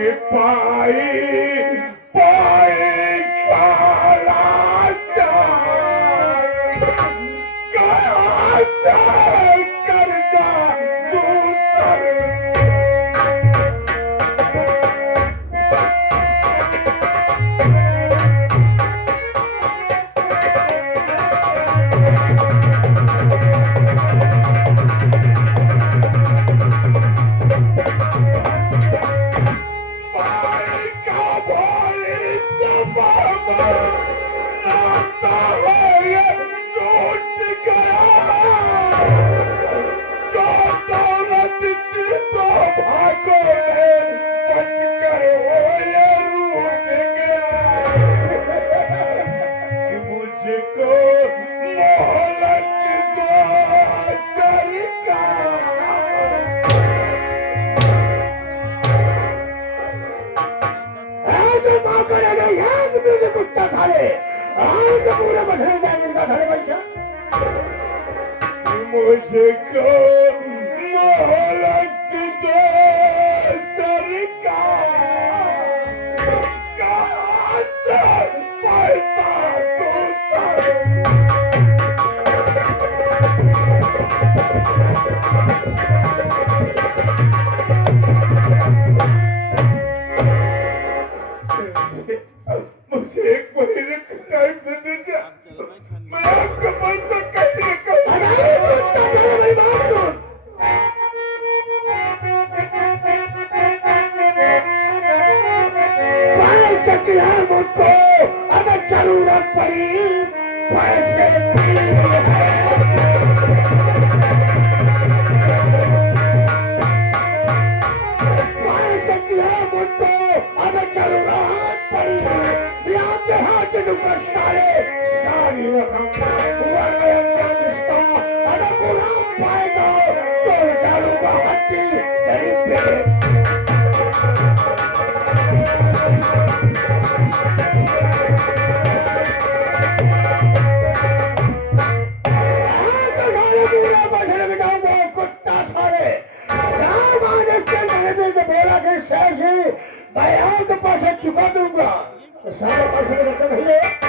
पाई पाई काला कहाँ से कर्जा दूसर कुत्ता खाले आज पूरे बढ़ने जाएंगे इनका घर पैसा मुझको मोहलत दो सरकार कहाँ से पैसा मुझे एक महीने का टाइम दे दीजिए मैं आपका पैसा कैसे मुझको अगर जरूरत पड़ी पैसे मुझको अगर जरूरत पड़ी सारे सारी रकम अगर बुला पाएगा तो डालूंगा हड्डी तेरी पेट बोला कि शेर जी मैं यहाँ के पैसे चुका दूंगा तो सारे पैसे का मतलब नहीं है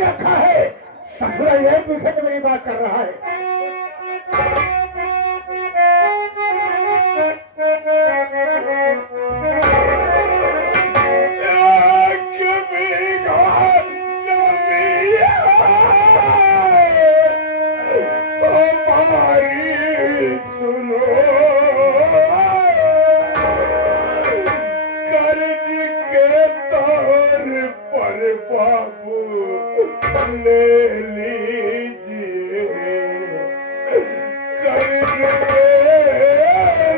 रखा है ससुरा ये पीछे तो मेरी बात कर रहा है ले लीजिए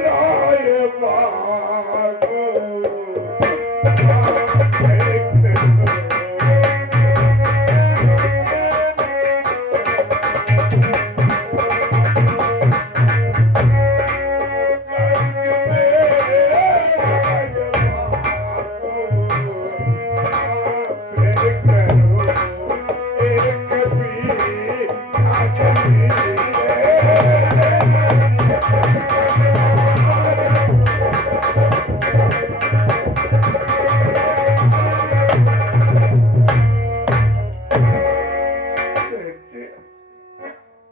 राय बाबू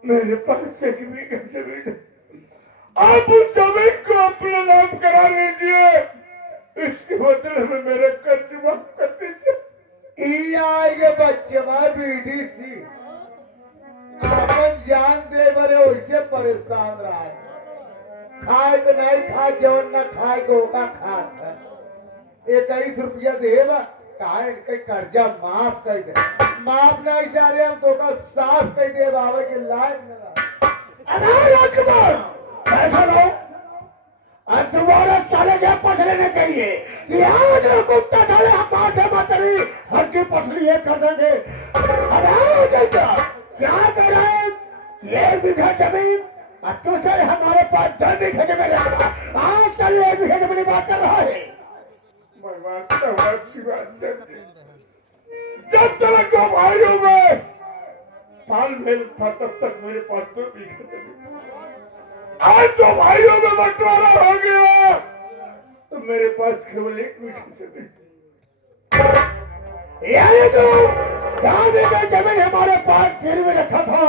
मेरे पास एक बीघा जमीन है आप उस जमीन को अपना नाम करा लीजिए इसके बदले में मेरे कर्ज माफ कर दीजिए आएंगे बच्चे बीडीसी अपन जान दे बरे वैसे परेशान रहा खाए तो नहीं खा जवन न खाए तो होगा खा 21 रुपया देगा काहे के कर्जा माफ कर दे माफ नहीं सारे हम तो का साफ कर दे बाबा के लायक न ऐसा लो और दोबारा चले गए पकड़ने के लिए यहाँ जो कुत्ता डाले हम माथे मतरी हड्डी पसली ये कर देंगे। अरे क्या कर रहे हैं? 1 बीघा जमीन और तुझे हमारे पास 2 बीघे जमीन आज कल 1 बीघे जमीन बात कर रहा है। जब तक दो भाइयों में साल मेल था तब तक मेरे पास 2 बीघे जमीन। आज 2 भाइयों में बंटवारा हो गया तो मेरे पास केवल 1 बीघे जमीन। यानी तो 4 बीघा जमीन हमारे पास गिरवी रखा था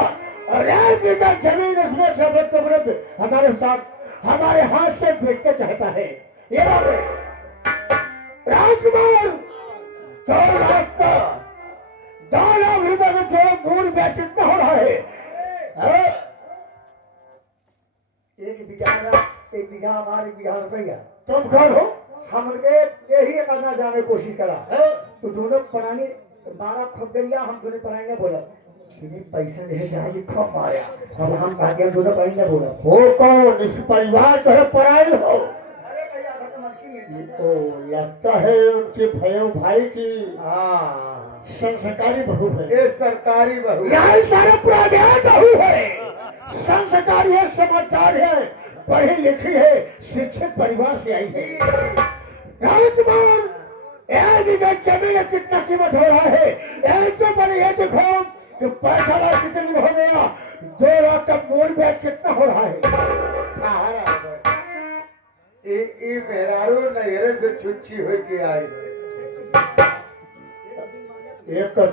और 1 बीघा जमीन उसमें से वृद्ध हमारे साथ हमारे हाथ से बेचना चाहता है। ये बात है राजकुमार 2 लाख का 2 लाख रुपए में जो दूर बेच कितना हो रहा है? 1 बीघा हमारे 1 बीघा रुपया तुम कौन हो? हम उनके यही करना जाने की कोशिश करा तो दोनों परानी मारा खुद गया हम दोनों पराई ने बोला पैसा नहीं चाहिए खूब मारा हम कहा कि हम दोनों पराई ने बोला हो कौन? इस परिवार का पराई हो? अरे भैया ओ लगता है उनके भाई की संस्कारी बहू है। ये सरकारी बहू यही सारा पुराने बहू है, संस्कारी है, समझदार है, पढ़ी लिखी है, शिक्षित परिवार से आई है। राजकुमार जमीन कितना कीमत हो रहा है? ऐसे पर ये देखो कि पैसा लाख कितने हो गया, 2 लाख का मूल ब्याज कितना हो रहा है? मेहरारू नहरे से छुच्छी हो के आई एक तो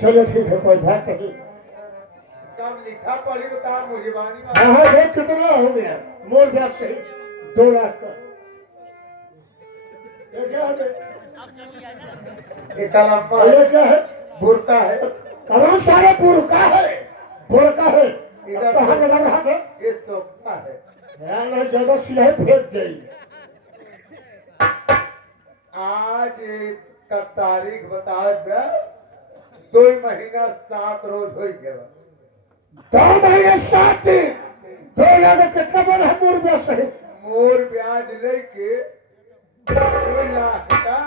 चलो ठीक है, कोई बात नहीं। कब लिखा पढ़ी तो काम मुझे हाँ देख कितना हो गया मूल ब्याज से 2 लाख का। ये क्या है? ये क्या है? बुरका है कौन सारे बुरका है? बुरका है इधर कहाँ लगा रहा है? ये सोफा है जगह सिलाई भेज गई। आज का तारीख बता 2 महीना 7 रोज हो गया 2 महीने 7 दिन 2 लाख कितना बड़ा है मूल ब्याज सही? मूल ब्याज लेके 2 लाख का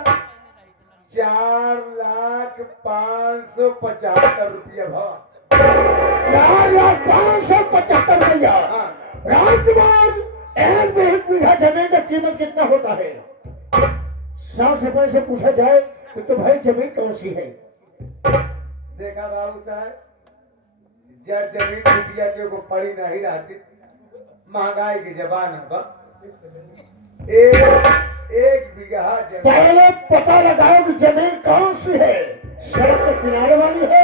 4,575,000 रुपया भाव 4,575,000 रुपया। राजकुमार 1 बीघा जमीन का कीमत कितना होता है? साफ सफाई से पूछा जाए तो भाई जमीन कौन सी है? देखा बाबू साहब जब जमीन रुपया के को पड़ी नहीं रहती महंगाई की जबान है एक बीघा जमीन पहले पता लगाओ कि जमीन कौन सी है, सड़क के किनारे वाली है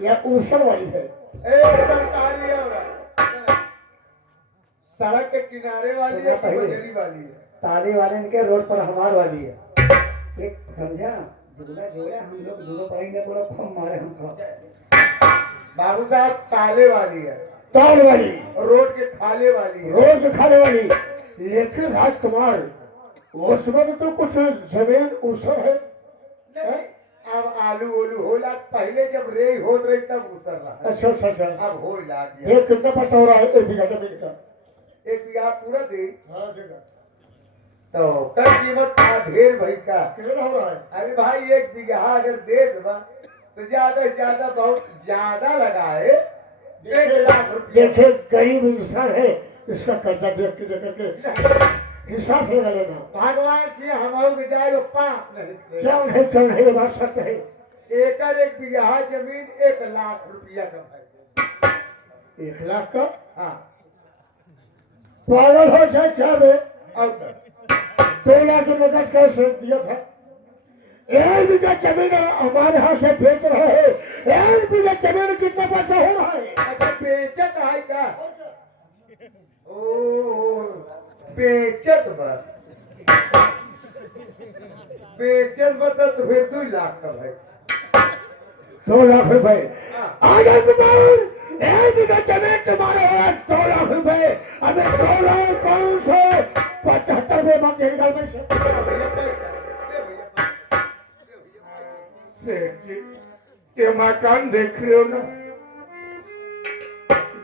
या ऊपर वाली है? सरकारी है सड़क के किनारे वाली है बजरी वाली है ताली वाले के रोड पर हमार वाली है एक समझा जोड़ा जोड़ा हम लोग दोनों पढ़ेंगे बोला खूब मारे हम बाबू साहब ताले वाली है ताल वाली रोड के खाले वाली है रोड के खाले वाली। लेकिन राजकुमार उस वक्त तो कुछ जमीन ऊसर है। अब आलू ओलू होला पहले जब रे होत रही तब उतर रहा अच्छा अच्छा अच्छा। अब हो लाग ये कितना पता हो रहा है 1 बीघा जमीन का? 1 बीघा पूरा दे हाँ देगा तो कल कीमत का ढेर भाई का कितना हो रहा है? अरे भाई 1 बीघा अगर दे देगा तो ज्यादा से ज्यादा बहुत ज्यादा लगाए 1 लाख रुपया। देखिए गरीब इंसान है, इसका कर्जा देख के करके हिसाब से लगा लेना। भगवान की हम के जाए वो पाप नहीं क्यों नहीं ये बात सत्य है। 1 बीघा जमीन 1 लाख रुपया का भाई 1 लाख का? हाँ पागल हो जाए क्या बे? और 2 लाख नकद कैसे दिया था? 1 बीघा जमीन हमारे यहाँ से बेच रहे हैं। 1 बीघा जमीन कितना पैसा हो रहा है? अच्छा बेचत है का? ओ बेचत तो फिर 2 लाख का भाई 2 लाख रुपए। आगे तुम्हारे 1 बीघा जमीन तुम्हारे हो 2 लाख रुपए। अभी 2 लाख कौन से 75 में मांगे निकाल पैसे सेठ जी ये मकान देख रहे हो ना,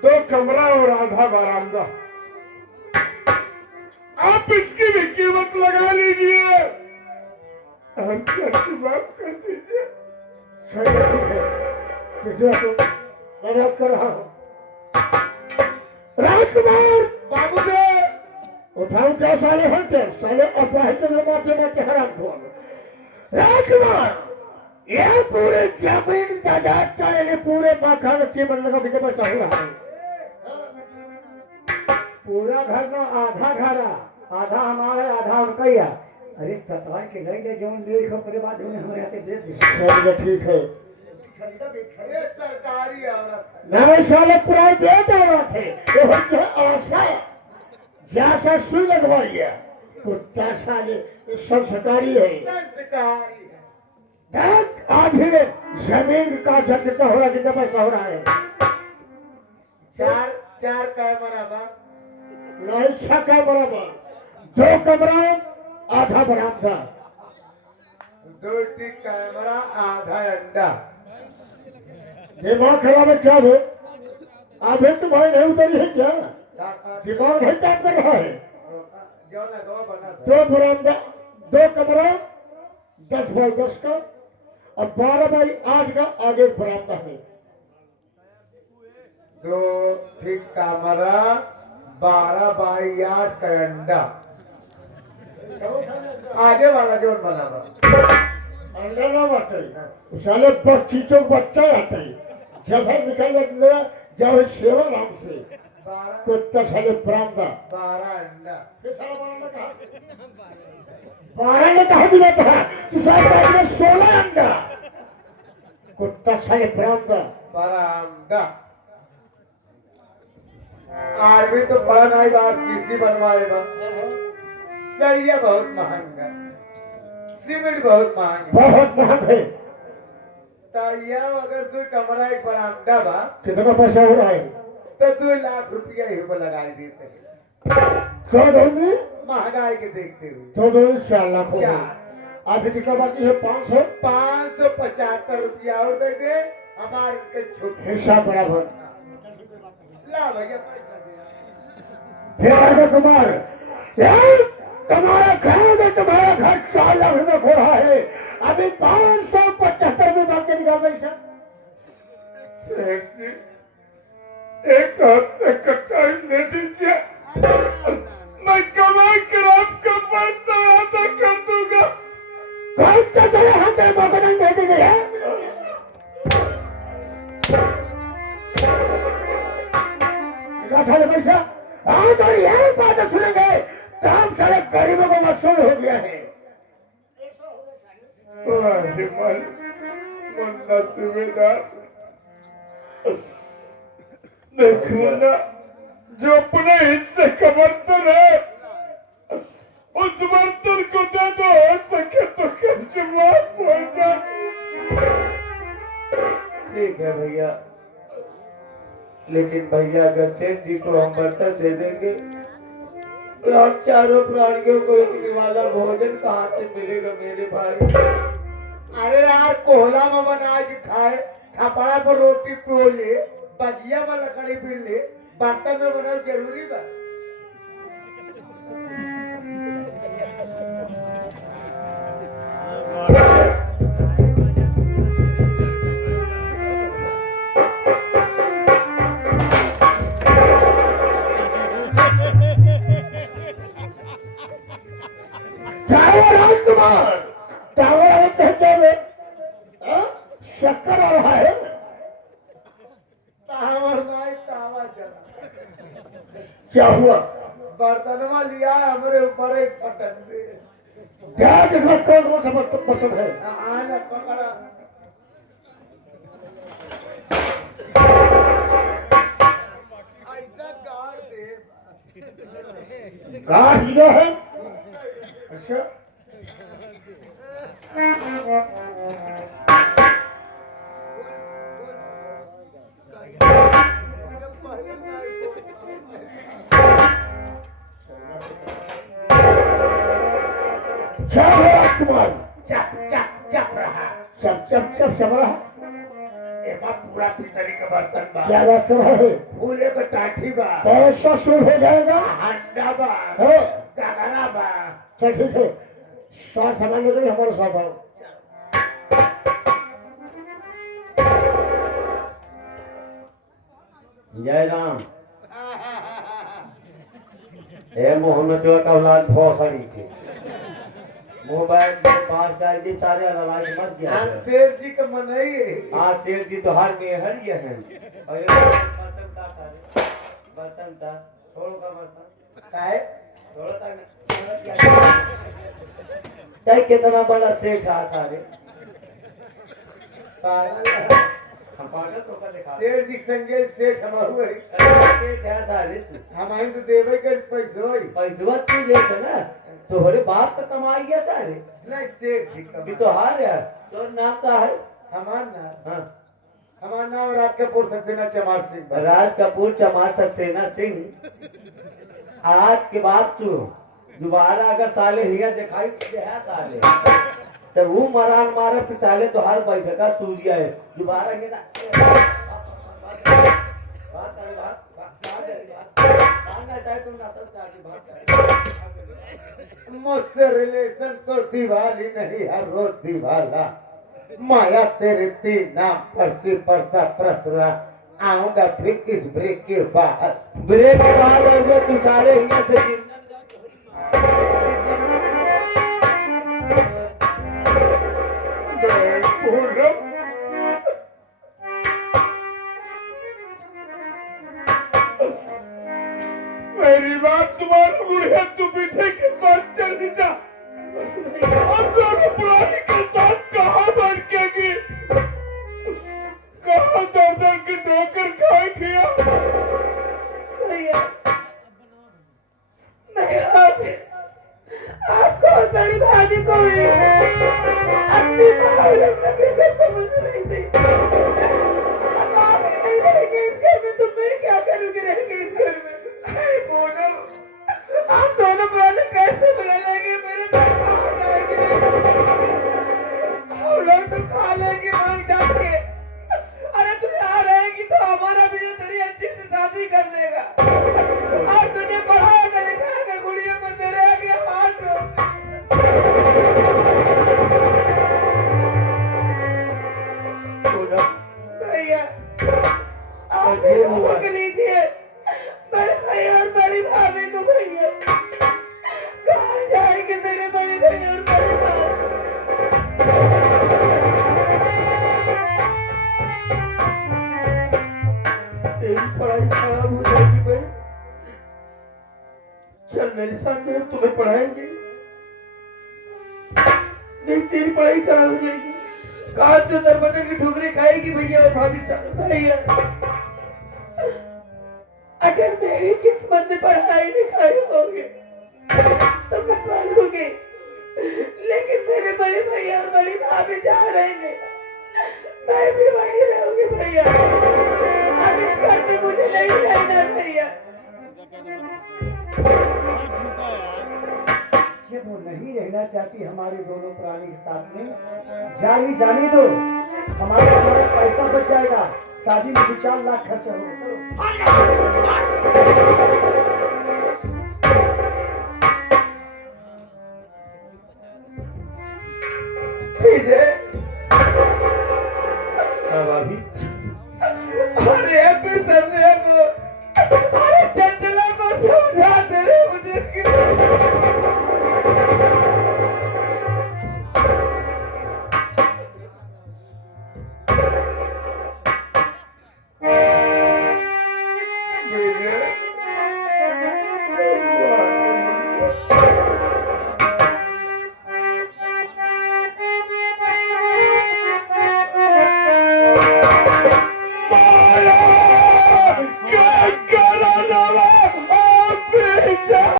2 कमरा और आधा बरामदा। आप इसकी भी कीमत लगा लीजिए, हम खर्च माफ कर दीजिए। मैं कर रहा हूँ। राजकुमार बाबू ने उठाऊ क्या साले होते साले अपराध में माथे माथे हराम खोल। राजकुमार, यह पूरे जमीन जायदाद का यानी पूरे मकान की मतलब का बचा हो रहा है। पूरा घर में आधा घर आधा हमारा आधा उनका ही है। अरे सतवार के लगे जो मेरे को के बाद उन्हें हमारे हाथ दे दिया। ठीक है, ये सरकारी औरत नए साले प्राइवेट औरत है। तो जो आशा जैसा सुई लगवाई है कुत्ता साले संस्कारी है। संस्कारी है। ढक आधे जमीन का झटका हो रहा कितना पैसा हो रहा है। चार कैमरा बा, नहीं 6 का बराबर 2 कमरा आधा बरामदा। 2 कैमरा आधा अंडा। दिमाग खराब है क्या हो? अभी तुम्हारी नहीं उतरी है क्या? दिमाग नहीं काम कर रहा है। जो लगवा बना था 2 बरामदा 2 कमरा 10 बाई 10 का और 12 बाई 8 का आगे बरामदा है। 2 कैमरा 12 बाई 8 का अंडा। आगे वाला जो बना बा अंडा ना बटे साले बच्चों बच्चा आता है जैसा निकल गया जब सेवा नाम से 12 कुत्ता साले बरामदा 12 अंडा। 12 ने कहा दिया था कि साहब में 16 अंडा कुत्ता साले बरामदा। बरामदा आदमी तो बड़ा नहीं बात सीसी बनवाएगा। सरिया बहुत महंगा, सीमेंट बहुत महंगा। बहुत महंग है। तो यह अगर 2 कमरा 1 बरामदा बा कितना पैसा हो रहा है? तो 2 लाख रुपया ही में लगाई देते हैं। 100 दोगे महंगाई के देखते हुए 100 दोगे 4 लाख हो गए। चार। अभी कितना बाकी है? 500 575 रुपया और दे दे हमारे के छुट हिस्सा बराबर। ला भैया पैसा दे। फिर आगे कुमार यार तुम्हारा घर में तुम्हारा घर 4 लाख रुपए खो रहा है। अभी 575 में बात निकाल रही सर। सेठ जी, 1 हफ्ते का टाइम दे दीजिए, मैं कमाई कर आपका पैसा अदा कर दूंगा। कौन सा तेरे हाथ में मौका नहीं दे दी गई है? साले पैसा हाँ तो यही बात सुनेंगे काम सारे गरीबों को वसूल हो गया है। मंदा सुबेदार देखो ना, जो अपने हिस्से का बर्तन है उस बर्तन को दे दो, हो सके तो कर्ज माफ हो जाए। ठीक है भैया, लेकिन भैया अगर सेठ जी को हम बर्तन दे देंगे तो आप चारों प्राणियों को एक निवाला भोजन कहाँ से मिलेगा मेरे भाई? अरे यार कोहला में बना के खाए, खपड़ा पर रोटी पो ले, बगिया में लकड़ी पील ले, बर्तन में बनाओ जरूरी बा। राजकुमार टावर कहते हुए शक्कर आ रहा है। तावर नाई तावा चला। क्या हुआ? बर्तनवा लिया हमारे ऊपर एक पटक दे। क्या जिसमें कौन सा पसंद है? आने पकड़ा। ऐसा गाड़ दे। गाठ लिया है। अच्छा क्या है राजकुमार? चप चप चप रहा। चप चप चप चप रहा। एमा पूरा पितरी का बर्तन बा। क्या बात कर रहे हैं? फूले का टाठी बा। पैसा शुरू हो जाएगा। हंडा बा। हाँ। गगरा बा। चल ठीक है, साथ हमारे नहीं, हमारे साथ आओ। जय राम। ए मोहम्मद का औलाद भौसड़ी के मोबाइल में 5 डाल दी सारे लड़ाई मत गया। शेर जी का मन है। हाँ शेर जी तो हर में हर ये है। और ये बर्तन का सारे बर्तन का थोड़ा का बर्तन काय थोड़ा सा क्या कितना बड़ा सेठ आ सारे हम पागल तो का दिखा शेर जी संगे सेठ हमारू है। सेठ है सारे हमारी तो देवे के पैसो है। पैसवा तू जैसे ना तोहरे बाप का कमाई गया सारे नहीं सेठ जी अभी का तो हार यार तो नाम का है। हमार नाम हाँ हमारा नाम रात कपूर सक्सेना चमार सिंह बा। राज कपूर चमार सक्सेना सिंह आज के बाद तू दोबारा अगर साले हिया दिखाई दे है साले तो वो मरान मारे पिछाले तो हर बैठे का सूझिया है दोबारा ये मुझसे रिलेशन तो दिवाली नहीं हर रोज दिवाला। माया तेरे तीन नाम परसी परसा प्रसरा आऊंगा फिर इस ब्रेक के बाहर। ब्रेक के बाद ऐसे पिछाले हिया से मेरी बात तुम्हारी बुढ़िया तू पीछे के साथ चली जा। हम दोनों पुरानी के साथ कहाँ भटकेगी, कहाँ दर्दन की ठोकर खाएगी। भैया नहीं आपको बड़ी भाभी को अपनी समझ नहीं थी। अब आप नहीं रहेंगे इस घर में तो मैं क्या करूँगी रहेंगे इस घर में। बोलो हम दोनों वाले कैसे मिले लेंगे मेरे घर कहाँ जाएंगे हम लोग तो खा लेंगे वहीं जाके। अरे तुम यहाँ रहेगी तो हमारा भी तेरी अच्छी से शादी कर लेगा और तुझे पढ़ाएगा लिखाएगा गुड़िया पर तेरे आगे हाथ भैया आप भी रोक लीजिए बड़े भाई और बड़ी भाभी को। भैया कहाँ जाएंगे मेरे बड़े भाई और बड़ी भाभी। तेरी पढ़ाई खराब हो जाएगी भाई। चल मेरे साथ में हम तुम्हें पढ़ाएंगे। नहीं तेरी पढ़ाई खराब हो जाएगी। कहा तो दरवाजे की ठुकरी खाएगी भैया और भाभी साथ भैया। अगर मेरी किस्मत में पढ़ाई लिखाई होगी तो मैं पढ़ूंगी, लेकिन मेरे बड़े भैया और बड़ी भाभी जहाँ रहेंगे मैं भी वहीं रहूंगी भैया। अब इस घर में मुझे नहीं रहना भैया। जब वो नहीं रहना चाहती हमारे दोनों प्राणी के साथ में, जाने दो। हमारा पैसा बच जाएगा, शादी में 4 लाख खर्च होगा। चलो